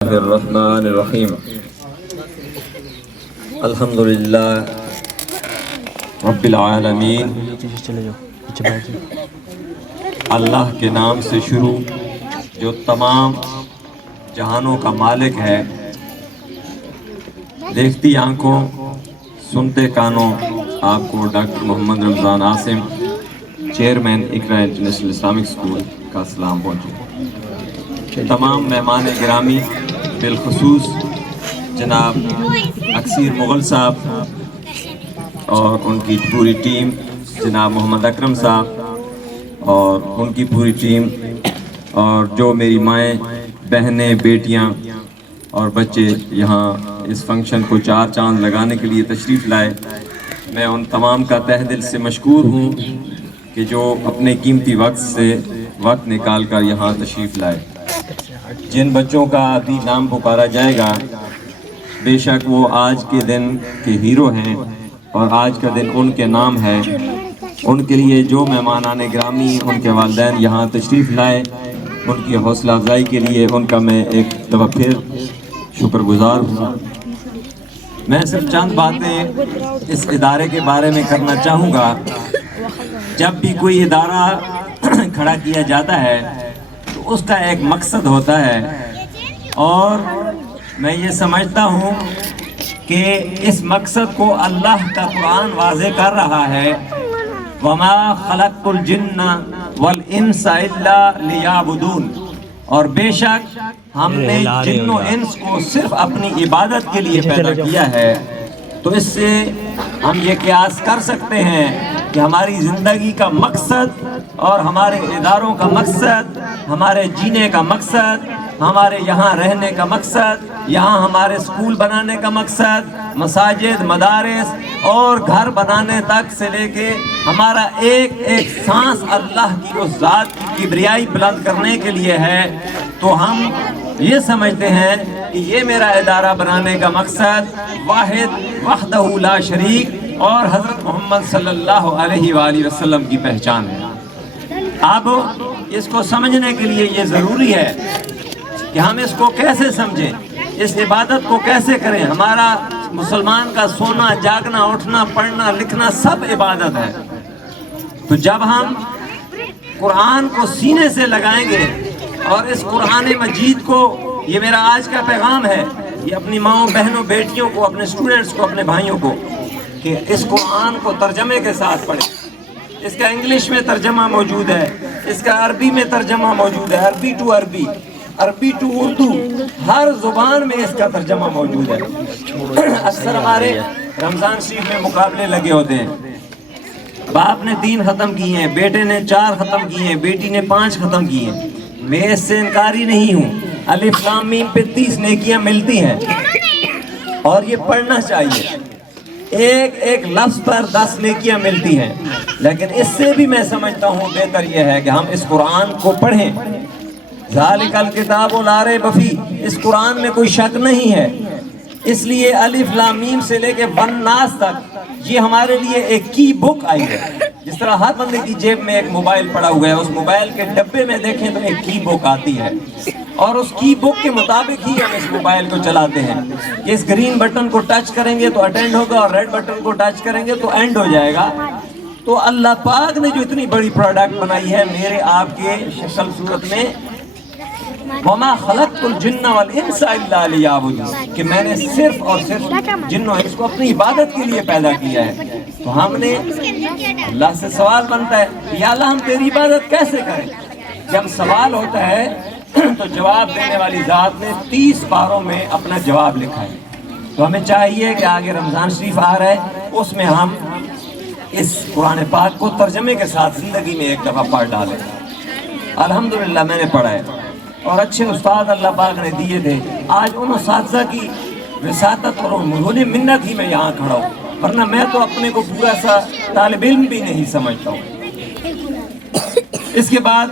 الرحمن الرحیم الحمدللہ رب العالمین۔ اللہ کے نام سے شروع جو تمام جہانوں کا مالک ہے، دیکھتی آنکھوں سنتے کانوں آپ کو ڈاکٹر محمد رمضان عاصم چیئرمین اقرا انٹرنیشنل اسلامک اسکول کا سلام پہنچے۔ تمام مہمان گرامی بالخصوص جناب اکثیر مغل صاحب اور ان کی پوری ٹیم، جناب محمد اکرم صاحب اور ان کی پوری ٹیم، اور جو میری مائیں بہنیں بیٹیاں اور بچے یہاں اس فنکشن کو چار چاند لگانے کے لیے تشریف لائے، میں ان تمام کا تہ دل سے مشکور ہوں کہ جو اپنے قیمتی وقت نکال کر یہاں تشریف لائے۔ جن بچوں کا ابھی نام پکارا جائے گا، بے شک وہ آج کے دن کے ہیرو ہیں اور آج کا دن ان کے نام ہے۔ ان کے لیے جو مہمانان گرامی، ان کے والدین یہاں تشریف لائے، ان کی حوصلہ افزائی کے لیے ان کا میں ایک دفعہ پھر شکر گزار ہوں۔ میں صرف چند باتیں اس ادارے کے بارے میں کرنا چاہوں گا۔ جب بھی کوئی ادارہ کھڑا کیا جاتا ہے تو اس کا ایک مقصد ہوتا ہے، اور میں یہ سمجھتا ہوں کہ اس مقصد کو اللہ کا قرآن واضح کر رہا ہے، وَمَا خَلَقْتُ الْجِنَّ وَالْإِنسَ إِلَّا لِيَعْبُدُونَ، اور بے شک ہم نے جن و انس کو صرف اپنی عبادت کے لیے پیدا کیا ہے۔ تو اس سے ہم یہ قیاس کر سکتے ہیں کہ ہماری زندگی کا مقصد اور ہمارے اداروں کا مقصد، ہمارے جینے کا مقصد، ہمارے یہاں رہنے کا مقصد، یہاں ہمارے اسکول بنانے کا مقصد، مساجد، مدارس اور گھر بنانے تک سے لے کے ہمارا ایک ایک سانس اللہ کی اس ذات کی کبریائی بلند کرنے کے لیے ہے۔ تو ہم یہ سمجھتے ہیں کہ یہ میرا ادارہ بنانے کا مقصد واحد وحدہ لا شریک اور حضرت محمد صلی اللہ علیہ وآلہ وسلم کی پہچان ہے۔ اب اس کو سمجھنے کے لیے یہ ضروری ہے کہ ہم اس کو کیسے سمجھیں، اس عبادت کو کیسے کریں۔ ہمارا مسلمان کا سونا، جاگنا، اٹھنا، پڑھنا، لکھنا سب عبادت ہے۔ تو جب ہم قرآن کو سینے سے لگائیں گے اور اس قرآن مجید کو، یہ میرا آج کا پیغام ہے، یہ اپنی ماؤں، بہنوں، بیٹیوں کو، اپنے اسٹوڈنٹس کو، اپنے بھائیوں کو، کہ اس قرآن کو ترجمے کے ساتھ پڑھیں۔ اس کا انگلش میں ترجمہ موجود ہے، اس کا عربی میں ترجمہ موجود ہے، عربی ٹو عربی، عربی ٹو اردو، ہر زبان میں اس کا ترجمہ موجود ہے۔ اکثر ہمارے رمضان شریف میں مقابلے لگے ہوتے ہیں، باپ نے 3 ختم کیے ہیں، بیٹے نے 4 ختم کیے ہیں، بیٹی نے 5 ختم کیے ہیں۔ میں اس سے انکاری نہیں ہوں، الف لام میم پہ 30 نیکیاں ملتی ہیں اور یہ پڑھنا چاہیے، ایک ایک لفظ پر 10 نیکیاں ملتی ہیں، لیکن اس سے بھی میں سمجھتا ہوں بہتر یہ ہے کہ ہم اس قرآن کو پڑھیں۔ ذالک الکتاب لا ریب فیہ، اس قرآن میں کوئی شک نہیں ہے، اس لیے الف لام میم سے لے کے والناس تک یہ ہمارے لیے ایک کی بک آئی ہے۔ جس طرح ہر بندے کی جیب میں ایک موبائل پڑا ہوا ہے، اس موبائل کے ڈبے میں دیکھیں تو ایک کی بک آتی ہے، اور اس کی بک کے مطابق ہی ہم اس موبائل کو چلاتے ہیں کہ اس گرین بٹن کو ٹچ کریں گے تو اٹینڈ ہوگا، اور ریڈ بٹن کو ٹچ کریں گے تو اینڈ ہو جائے گا۔ تو اللہ پاک نے جو اتنی بڑی پروڈکٹ بنائی ہے میرے آپ کے شکل صورت میں، وَمَا خَلَقْتُ الْجِنَّ وَالْإِنسَ إِلَّا لِيَعْبُدُونَ، کہ میں نے صرف اور صرف جن و انس کو اپنی عبادت کے لیے پیدا کیا ہے۔ تو ہم نے اللہ سے سوال بنتا ہے کہ یا اللہ ہم تیری عبادت کیسے کریں؟ جب سوال ہوتا ہے تو جواب دینے والی ذات نے 30 پاروں میں اپنا جواب لکھا ہے۔ تو ہمیں چاہیے کہ آگے رمضان شریف آ رہا ہے، اس میں ہم اس قرآن پاک کو ترجمے کے ساتھ زندگی میں ایک دفعہ پڑھ ڈالیں۔ الحمدللہ میں نے پڑھا ہے، اور اچھے استاد اللہ پاک نے دیے تھے۔ آج ان اساتذہ کی وساطت اور انہوں نے منت ہی میں یہاں کھڑا ہوں، ورنہ میں تو اپنے کو پورا سا طالب علم بھی نہیں سمجھتا ہوں۔ اس کے بعد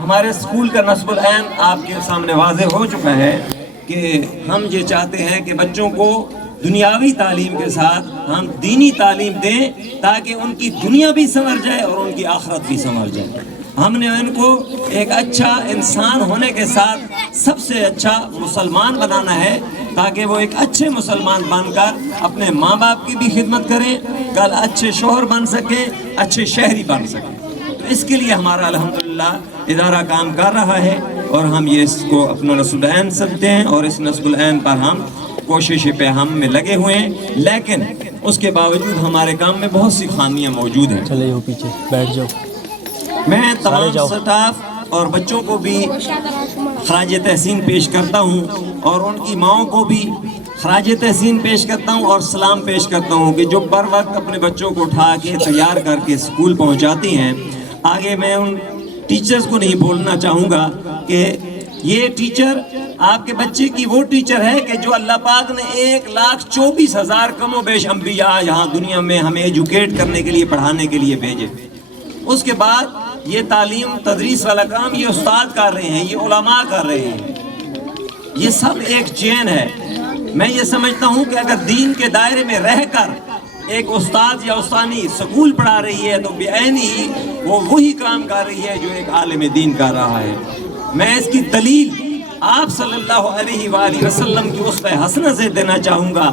ہمارے اسکول کا نصب العین آپ کے سامنے واضح ہو چکا ہے کہ ہم یہ چاہتے ہیں کہ بچوں کو دنیاوی تعلیم کے ساتھ ہم دینی تعلیم دیں، تاکہ ان کی دنیا بھی سنور جائے اور ان کی آخرت بھی سنور جائے۔ ہم نے ان کو ایک اچھا انسان ہونے کے ساتھ سب سے اچھا مسلمان بنانا ہے، تاکہ وہ ایک اچھے مسلمان بن کر اپنے ماں باپ کی بھی خدمت کریں، کل اچھے شوہر بن سکیں، اچھے شہری بن سکیں۔ تو اس کے لیے ہمارا الحمدللہ ادارہ کام کر رہا ہے، اور ہم یہ اس کو اپنا نصب العین سمجھتے ہیں، اور اس نصب العین پر ہم کوشش پہ ہم میں لگے ہوئے ہیں، لیکن اس کے باوجود ہمارے کام میں بہت سی خامیاں موجود ہیں۔ چلے جاؤ پیچھے بیٹھ جاؤ۔ میں تمام سٹاف اور بچوں کو بھی خراج تحسین پیش کرتا ہوں، اور ان کی ماؤں کو بھی خراج تحسین پیش کرتا ہوں اور سلام پیش کرتا ہوں کہ جو بر وقت اپنے بچوں کو اٹھا کے تیار کر کے اسکول پہنچاتی ہیں۔ آگے میں ان ٹیچرز کو نہیں بولنا چاہوں گا کہ یہ ٹیچر آپ کے بچے کی وہ ٹیچر ہے کہ جو اللہ پاک نے 1,24,000 کم و بیش انبیاء یہاں دنیا میں ہمیں ایجوکیٹ کرنے کے لیے، پڑھانے کے لیے بھیجے۔ اس کے بعد یہ تعلیم تدریس والا کام یہ استاد کر رہے ہیں، یہ علماء کر رہے ہیں، یہ سب ایک چین ہے۔ میں یہ سمجھتا ہوں کہ اگر دین کے دائرے میں رہ کر ایک استاد یا استانی سکول پڑھا رہی ہے تو بعین ہی وہ وہی کام کر رہی ہے جو ایک عالم دین کر رہا ہے۔ میں اس کی دلیل آپ صلی اللہ علیہ وآلہ وسلم کی اسوہ حسنہ سے دینا چاہوں گا۔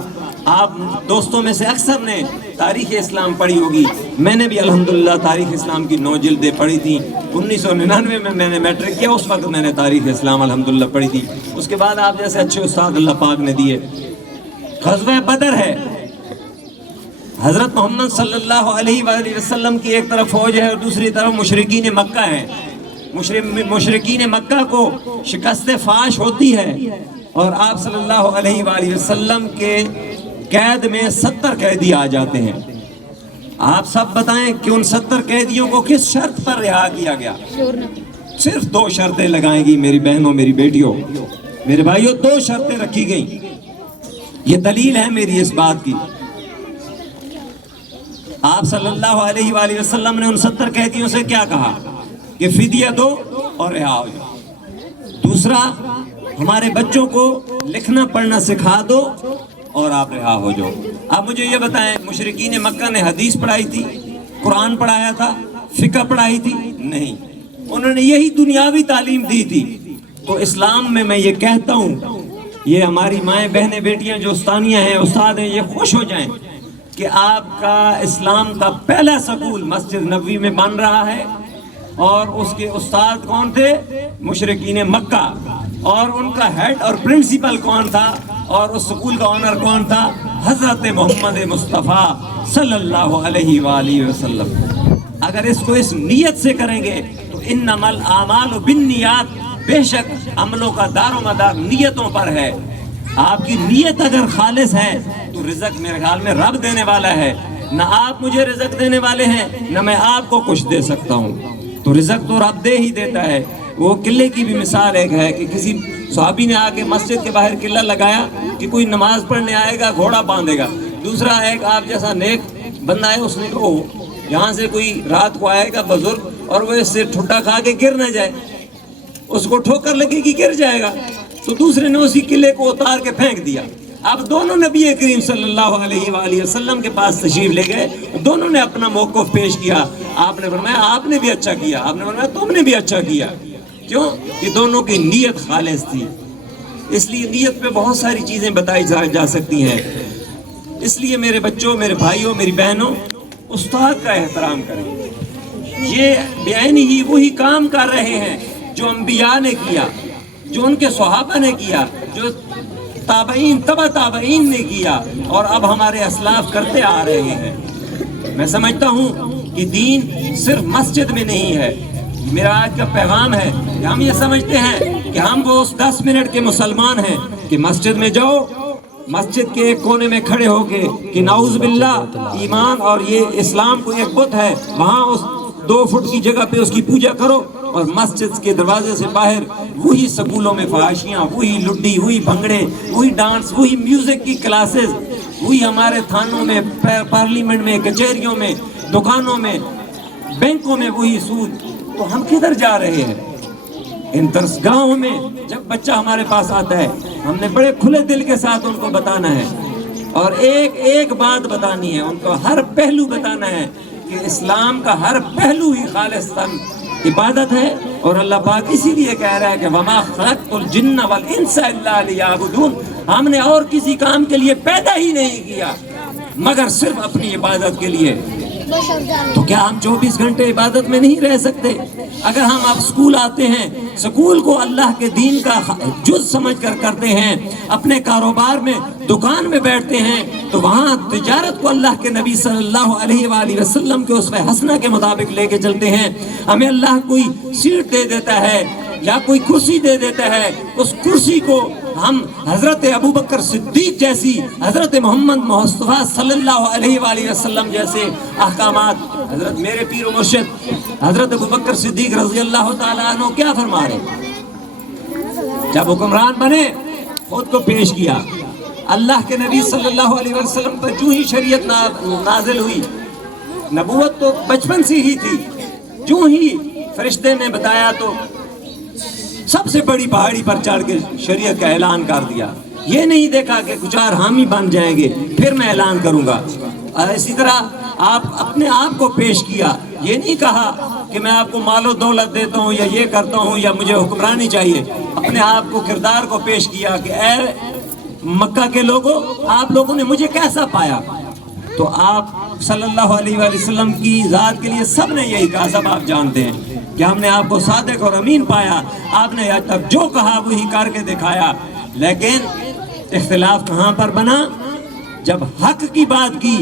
آپ دوستوں میں سے اکثر نے تاریخ اسلام پڑھی ہوگی، میں نے بھی الحمدللہ تاریخ اسلام کی 9 جلدیں پڑھی تھیں۔ 1999 میں نے میٹرک کیا، اس وقت میں نے تاریخ اسلام الحمدللہ پڑھی تھی۔ اس کے بعد آپ جیسے اچھے استاد اللہ پاک نے دیے۔ غزوہ بدر ہے، حضرت محمد صلی اللہ علیہ وآلہ وسلم کی ایک طرف فوج ہے اور دوسری طرف مشرکین مکہ ہے۔ مشرکین مکہ کو شکست فاش ہوتی ہے، اور آپ صلی اللہ علیہ وآلہ وسلم کے قید میں 70 قیدی آ جاتے ہیں۔ آپ سب بتائیں کہ ان 70 قیدیوں کو کس شرط پر رہا کیا گیا؟ صرف 2 شرطیں لگائیں گی میری بہنوں، میری بیٹیوں، میرے بھائیوں، 2 شرطیں رکھی گئیں۔ یہ دلیل ہے میری اس بات کی۔ آپ صلی اللہ علیہ وآلہ وسلم نے ان 70 قیدیوں سے کیا کہا کہ فدیہ دو اور رہا ہو جاؤ۔ دوسرا، ہمارے بچوں کو لکھنا پڑھنا سکھا دو اور آپ رہا ہو جاؤ۔ آپ مجھے یہ بتائیں، مشرکین مکہ نے حدیث پڑھائی تھی، قرآن پڑھایا تھا، فقہ پڑھائی تھی؟ نہیں، انہوں نے یہی دنیاوی تعلیم دی تھی۔ تو اسلام میں یہ کہتا ہوں، یہ ہماری مائیں بہنیں بیٹیاں جو استانیاں ہیں، استاد ہیں، یہ خوش ہو جائیں کہ آپ کا اسلام کا پہلا سکول مسجد نبوی میں بن رہا ہے، اور اس کے استاد کون تھے؟ مشرکین مکہ، اور ان کا ہیڈ اور پرنسپل کون تھا، اور اس سکول کا آنر کون تھا؟ حضرت محمد مصطفیٰ صلی اللہ علیہ وآلہ وسلم۔ اگر اس کو اس نیت سے کریں گے تو انما الاعمال بالنیات، بے شک عملوں کا دار و مدار نیتوں پر ہے۔ آپ کی نیت اگر خالص ہے تو رزق میرے خیال میں رب دینے والا ہے، نہ آپ مجھے رزق دینے والے ہیں، نہ میں آپ کو کچھ دے سکتا ہوں، تو رزق تو رب دے ہی دیتا ہے۔ وہ قلعے کی بھی مثال ایک ہے کہ کسی صحابی نے آ کے مسجد کے باہر قلعہ لگایا کہ کوئی نماز پڑھنے آئے گا گھوڑا باندھے گا۔ دوسرا ایک آپ جیسا نیک بندہ ہے، اس نے کہا یہاں سے کوئی رات کو آئے گا بزرگ اور وہ اس سے ٹھٹا کھا کے گر نہ جائے، اس کو ٹھوکر لگے گی گر جائے گا، تو دوسرے نے اسی قلعے کو اتار کے پھینک دیا۔ اب دونوں نبی کریم صلی اللہ علیہ وآلہ وسلم کے پاس تشریف لے گئے، دونوں نے اپنا موقف پیش کیا۔ آپ نے فرمایا آپ نے بھی اچھا کیا، آپ نے فرمایا تم نے بھی اچھا کیا۔ کیوں؟ کہ دونوں کی نیت خالص تھی۔ اس لیے نیت پہ بہت ساری چیزیں بتائی جا سکتی ہیں۔ اس لیے میرے بچوں، میرے بھائیوں، میری بہنوں، استاد کا احترام کریں۔ یہ بعین ہی وہی کام کر رہے ہیں جو انبیاء نے کیا، جو ان کے صحابہ نے کیا، جو تابعین تبع تابعین نے کیا، اور اب ہمارے اسلاف کرتے آ رہے ہیں۔ میں سمجھتا ہوں کہ دین صرف مسجد میں نہیں ہے۔ میرا آج کا پیغام ہے کہ ہم یہ سمجھتے ہیں کہ ہم وہ اس 10 منٹ کے مسلمان ہیں کہ مسجد میں جاؤ، مسجد کے ایک کونے میں کھڑے ہو کے کہ نعوذ باللہ ایمان اور یہ اسلام کو ایک بت ہے، وہاں اس 2 فٹ کی جگہ پہ اس کی پوجا کرو، اور مسجد کے دروازے سے باہر وہی سکولوں میں فحاشیاں، وہی لڈی، وہی بھنگڑے، وہی ڈانس، وہی میوزک کی کلاسز، وہی ہمارے تھانوں میں، پارلیمنٹ میں، کچہریوں میں، دکانوں میں، بینکوں میں وہی سود۔ تو ہم کدھر جا رہے ہیں؟ ان درسگاہوں میں جب بچہ ہمارے پاس آتا ہے، ہم نے بڑے کھلے دل کے ساتھ ان کو بتانا ہے، اور ایک بات بتانی ہے، ان کو ہر پہلو بتانا ہے کہ اسلام کا ہر پہلو ہی خالصتاً عبادت ہے، اور اللہ پاک اسی لیے کہہ رہا ہے کہ وما خلقت الجن والانس الا لیعبدون، ہم نے اور کسی کام کے لیے پیدا ہی نہیں کیا مگر صرف اپنی عبادت کے لیے۔ تو کیا ہم 24 گھنٹے عبادت میں نہیں رہ سکتے؟ اگر ہم اب سکول آتے ہیں، سکول کو اللہ کے دین کا جز سمجھ کر کرتے ہیں، اپنے کاروبار میں دکان میں بیٹھتے ہیں، تو وہاں تجارت کو اللہ کے نبی صلی اللہ علیہ وآلہ وسلم کے اسوہ حسنہ کے مطابق لے کے چلتے ہیں۔ ہمیں اللہ کوئی سیٹ دے دیتا ہے یا کوئی کرسی دے دیتا ہے، اس کرسی کو ہم حضرت ابوبکر صدیق جیسی، حضرت محمد مصطفیٰ صلی اللہ علیہ وآلہ وسلم جیسے احکامات، حضرت میرے پیر و مرشد حضرت ابوبکر صدیق رضی اللہ تعالیٰ عنہ کیا فرما رہے؟ جب حکمران بنے خود کو پیش کیا، اللہ کے نبی صلی اللہ علیہ وسلم پر جو ہی شریعت نازل ہوئی، نبوت تو بچپن سے ہی تھی، جو ہی فرشتے نے بتایا تو سب سے بڑی پہاڑی پر چڑھ کے شریعت کا اعلان کر دیا، یہ نہیں دیکھا کہ کچھ اور حامی بن جائیں گے پھر میں اعلان کروں گا۔ اور اسی طرح آپ اپنے آپ کو پیش کیا، یہ نہیں کہا کہ میں آپ کو مال و دولت دیتا ہوں یا یہ کرتا ہوں یا مجھے حکمرانی چاہیے، اپنے آپ کو کردار کو پیش کیا کہ اے مکہ کے لوگوں، آپ لوگوں نے مجھے کیسا پایا؟ تو آپ صلی اللہ علیہ وآلہ وسلم کی ذات کے لیے سب نے یہی کہا، سب آپ جانتے ہیں کہ ہم نے آپ کو صادق اور امین پایا، آپ نے تب جو کہا وہی کر کے دکھایا۔ لیکن اختلاف کہاں پر بنا؟ جب حق کی بات کی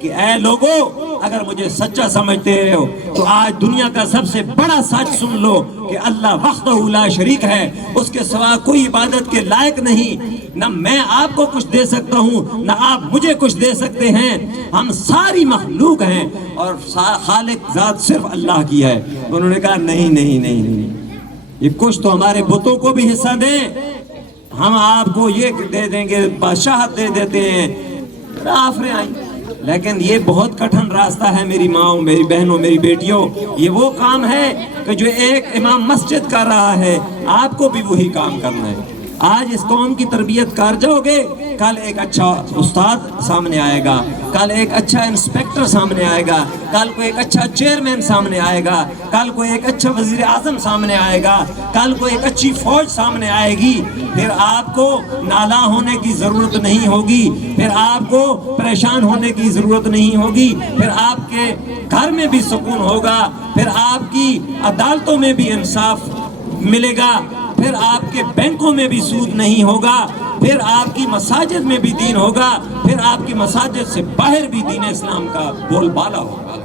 کہ اے لوگو، اگر مجھے سچا سمجھتے ہو تو آج دنیا کا سب سے بڑا سچ سن لو کہ اللہ وحدہ لا شریک ہے، اس کے سوا کوئی عبادت کے لائق نہیں، نہ میں آپ کو کچھ دے سکتا ہوں نہ آپ مجھے کچھ دے سکتے ہیں، ہم ساری مخلوق ہیں اور خالق ذات صرف اللہ کی ہے۔ انہوں نے کہا نہیں نہیں نہیں نہیں، یہ کچھ تو ہمارے بتوں کو بھی حصہ دیں، ہم آپ کو یہ دے دیں گے، بادشاہت دے دیتے ہیں، آفریں آئیں۔ لیکن یہ بہت کٹھن راستہ ہے میری ماں، میری بہنوں، میری بیٹیوں، یہ وہ کام ہے کہ جو ایک امام مسجد کر رہا ہے، آپ کو بھی وہی کام کرنا ہے۔ آج اس قوم کی تربیت کر جاؤ گے، کل ایک اچھا استاد سامنے آئے گا، کل ایک اچھا انسپیکٹر سامنے آئے گا، کل کو ایک اچھا چیئرمین سامنے آئے گا، کل کو ایک اچھا وزیر اعظم سامنے آئے گا، کل کو ایک اچھی فوج سامنے آئے گی۔ پھر آپ کو نالاں ہونے کی ضرورت نہیں ہوگی، پھر آپ کو پریشان ہونے کی ضرورت نہیں ہوگی، پھر آپ کے گھر میں بھی سکون ہوگا، پھر آپ کی عدالتوں میں بھی انصاف ملے گا، پھر آپ کے بینکوں میں بھی سود نہیں ہوگا، پھر آپ کی مساجد میں بھی دین ہوگا، پھر آپ کی مساجد سے باہر بھی دین اسلام کا بول بالا ہوگا۔